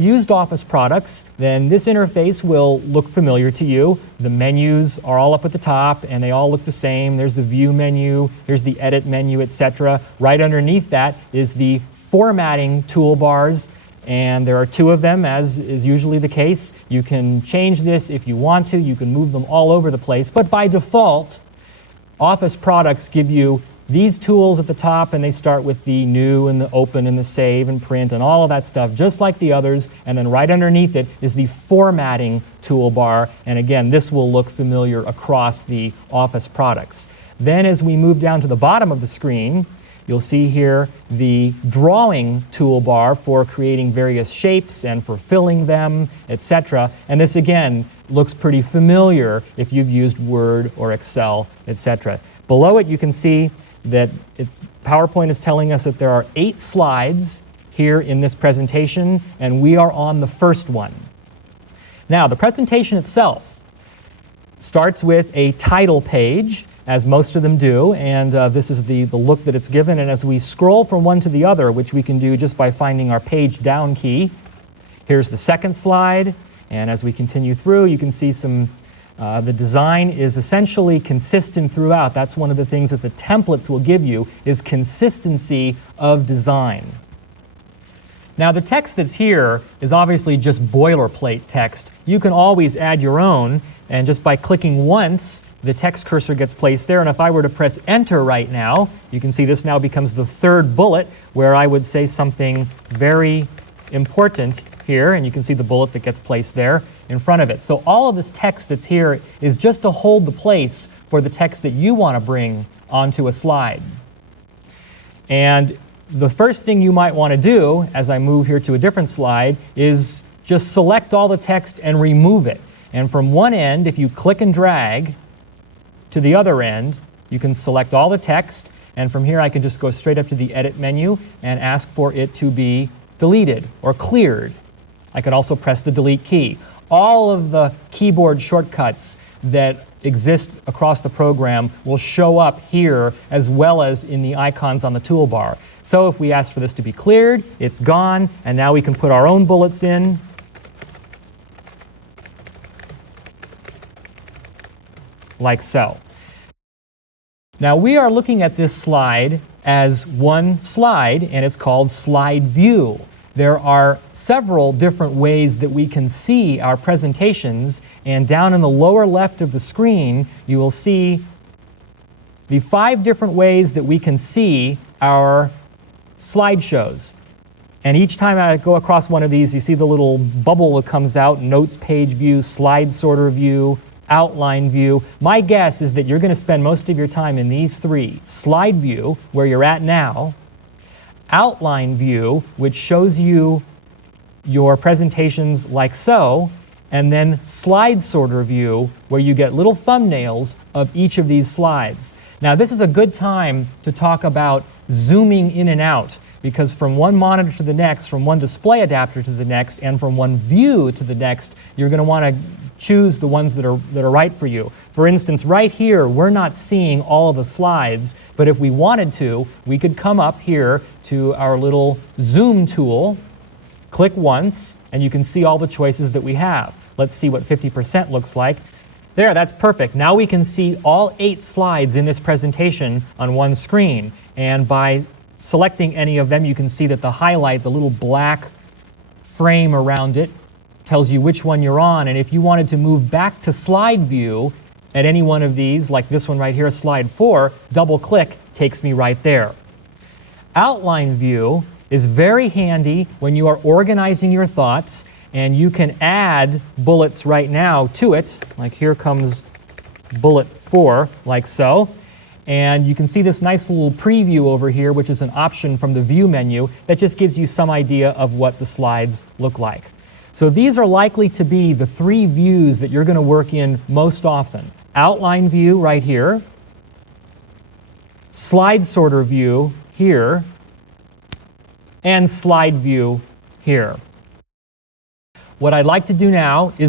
Used Office products, then this interface will look familiar to you. The menus are all up at the top and they all look the same. There's the View menu, here's the Edit menu, etc. Right underneath that is the formatting toolbars, and there are two of them, as is usually the case. You can change this if you want to. You can move them all over the place, but by default, Office products give you these tools at the top, and they start with the New and the Open and the Save and Print and all of that stuff, just like the others. And then right underneath it is the Formatting toolbar. And again, this will look familiar across the Office products. Then as we move down to the bottom of the screen, you'll see here the Drawing toolbar for creating various shapes and for filling them, etc. And this, again, looks pretty familiar if you've used Word or Excel, etc. Below it, you can see that PowerPoint is telling us that there are 8 slides here in this presentation, and we are on the first one. Now, the presentation itself starts with a title page, as most of them do, and this is the look that it's given. And as we scroll from one to the other, which we can do just by finding our page down key, here's the second slide, and as we continue through, you can see some the design is essentially consistent throughout. That's one of the things that the templates will give you, is consistency of design. Now, the text that's here is obviously just boilerplate text. You can always add your own, and just by clicking once, the text cursor gets placed there. And if I were to press Enter right now, you can see this now becomes the third bullet, where I would say something very important here, and you can see the bullet that gets placed there in front of it. So all of this text that's here is just to hold the place for the text that you want to bring onto a slide. And the first thing you might want to do, as I move here to a different slide, is just select all the text and remove it. And from one end, if you click and drag to the other end, you can select all the text, and from here I can just go straight up to the Edit menu and ask for it to be deleted or cleared. I could also press the Delete key. All of the keyboard shortcuts that exist across the program will show up here, as well as in the icons on the toolbar. So if we ask for this to be cleared, it's gone, and now we can put our own bullets in. Like so. Now we are looking at this slide as one slide, and it's called Slide View. There are several different ways that we can see our presentations, and down in the lower left of the screen you will see the 5 different ways that we can see our slideshows. And each time I go across one of these, you see the little bubble that comes out: Notes Page View, Slide Sorter View, Outline View. My guess is that you're going to spend most of your time in these 3. Slide View, where you're at now; Outline View, which shows you your presentations like so; and then Slide Sorter View, where you get little thumbnails of each of these slides. Now, this is a good time to talk about zooming in and out, because from one monitor to the next, from one display adapter to the next, and from one view to the next, you're going to want to choose the ones that are right for you. For instance, right here, we're not seeing all of the slides, but if we wanted to, we could come up here to our little zoom tool, click once, and you can see all the choices that we have. Let's see what 50% looks like. There, that's perfect. Now we can see all 8 slides in this presentation on one screen. And by selecting any of them, you can see that the highlight, the little black frame around it, tells you which one you're on. And if you wanted to move back to slide view at any one of these, like this one right here, slide 4, double click takes me right there. Outline view is very handy when you are organizing your thoughts, and you can add bullets right now to it. Like here comes bullet 4, like so. And you can see this nice little preview over here, which is an option from the View menu that just gives you some idea of what the slides look like. So these are likely to be the 3 views that you're going to work in most often. Outline view right here, slide sorter view here, and slide view here. What I'd like to do now is